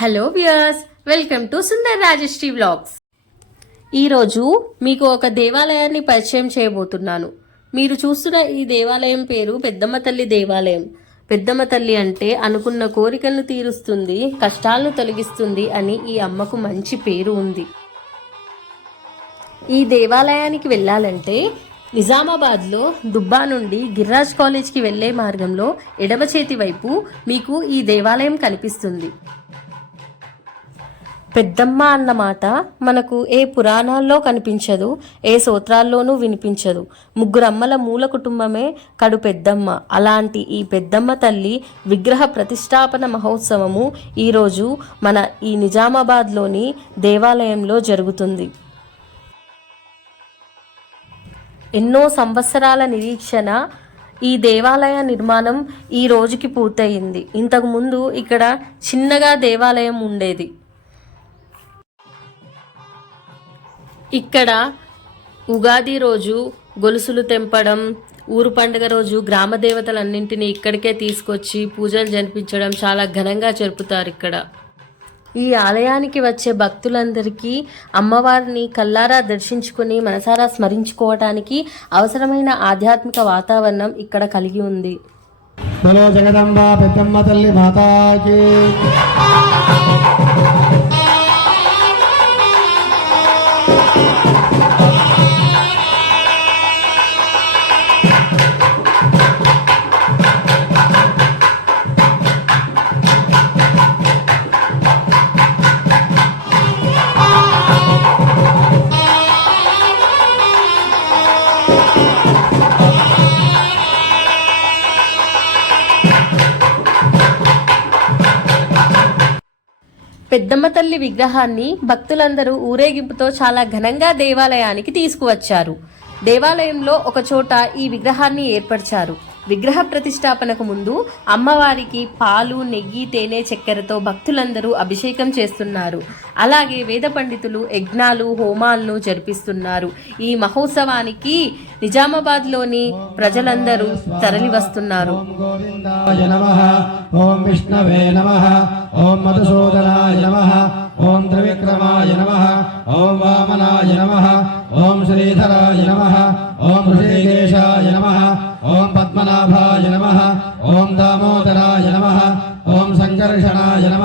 Hello viewers welcome to Sundar Rajashree vlogs. ఈరోజు మీకు ఒక దేవాలయాన్ని పరిచయం చేయబోతున్నాను. మీరు చూస్తున్న ఈ దేవాలయం పేరు పెద్దమ్మ తల్లి దేవాలయం. పెద్దమ్మ తల్లి అంటే అనుకున్న కోరికలను తీరుస్తుంది కష్టాలను తొలగిస్తుంది అని ఈ అమ్మకు మంచి పేరు ఉంది. ఈ దేవాలయానికి వెళ్ళాలంటే నిజామాబాద్లో దుబ్బా నుండి గిర్రాజ్ కాలేజ్కి వెళ్ళే మార్గంలో ఎడమ చేతి వైపు మీకు ఈ దేవాలయం కనిపిస్తుంది. పెద్దమ్మ అన్న మాట మనకు ఏ పురాణాల్లో కనిపించదు ఏ సూత్రాల్లోనూ వినిపించదు. ముగ్గురమ్మల మూల కుటుంబమే కడు పెద్దమ్మ. అలాంటి ఈ పెద్దమ్మ తల్లి విగ్రహ ప్రతిష్టాపన మహోత్సవము ఈరోజు మన ఈ నిజామాబాద్లోని దేవాలయంలో జరుగుతుంది. ఎన్నో సంవత్సరాల నిరీక్షణ ఈ దేవాలయ నిర్మాణం ఈ రోజుకి పూర్తయింది. ఇంతకుముందు ఇక్కడ చిన్నగా దేవాలయం ఉండేది. ఇక్కడ ఉగాది రోజు గొలుసులు తెంపడం ఊరు పండుగ రోజు గ్రామ దేవతలన్నింటినీ ఇక్కడికే తీసుకొచ్చి పూజలు జరిపించడం చాలా ఘనంగా జరుపుతారు ఇక్కడ. ఈ ఆలయానికి వచ్చే భక్తులందరికీ అమ్మవారిని కల్లారా దర్శించుకుని మనసారా స్మరించుకోవటానికి అవసరమైన ఆధ్యాత్మిక వాతావరణం ఇక్కడ కలిగి ఉంది. జగదంబ పెద్దమ్మ తల్లి మాతాకి. పెద్దమ్మ తల్లి విగ్రహాన్ని భక్తులందరూ ఊరేగింపుతో చాలా ఘనంగా దేవాలయానికి తీసుకువచ్చారు. దేవాలయంలో ఒక చోట ఈ విగ్రహాన్ని ఏర్పరిచారు. విగ్రహ ప్రతిష్టాపనకు ముందు అమ్మవారికి పాలు నెయ్యి తేనె చక్కెరతో భక్తులందరూ అభిషేకం చేస్తున్నారు. అలాగే వేద పండితులు యజ్ఞాలు హోమాలను జరిపిస్తున్నారు. ఈ మహోత్సవానికి నిజామాబాద్లోని ప్రజలందరూ తరలి వస్తున్నారు ఓం ఓం విష్ణవే నమ. ఓం మధుసూదనాయ నమ. ఓం త్రివిక్రమాయ నమ. ఓం వామనాయ నమ. ఓం శ్రీధరాయ నమ. ఓం ఋషికేశాయ నమ. ఓం పద్మనాభాయ నమ ఓం దామోదరాయ నమ ఓం సంకర్షణాయ నమ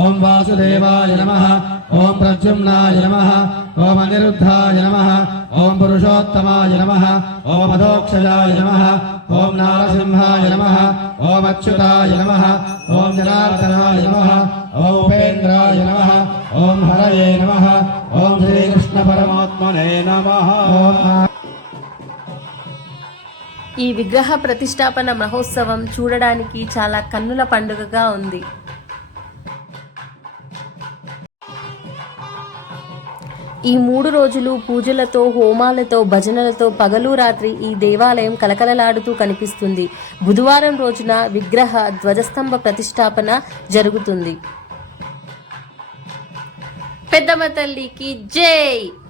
ఓం వాసుదేవాయ నమ ఓం ప్రద్యుమ్నాయ నమ ఓం అనిరుద్ధాయ నమ ఓం పురుషోత్తమాయ నమ ఓం అధోక్షజాయ నమ ఓం నారసింహాయ నమ ఓం అచ్యుతాయ నమ ఓం జనార్దనాయ నమ ఓం ఉపేంద్రాయ నమ ఓం హరయే నమ ఓం శ్రీకృష్ణ పరమాత్మనే నమ ఓం ఈ విగ్రహ ప్రతిష్టాపన మహోత్సవం చూడడానికి చాలా కన్నుల పండుగగా ఉంది. ఈ మూడు రోజులు పూజలతో హోమాలతో భజనలతో పగలు రాత్రి ఈ దేవాలయం కలకలలాడుతూ కనిపిస్తుంది. బుధవారం రోజున విగ్రహ ధ్వజస్తంభ ప్రతిష్టాపన జరుగుతుంది. పెద్దమ్మ తల్లికి జై!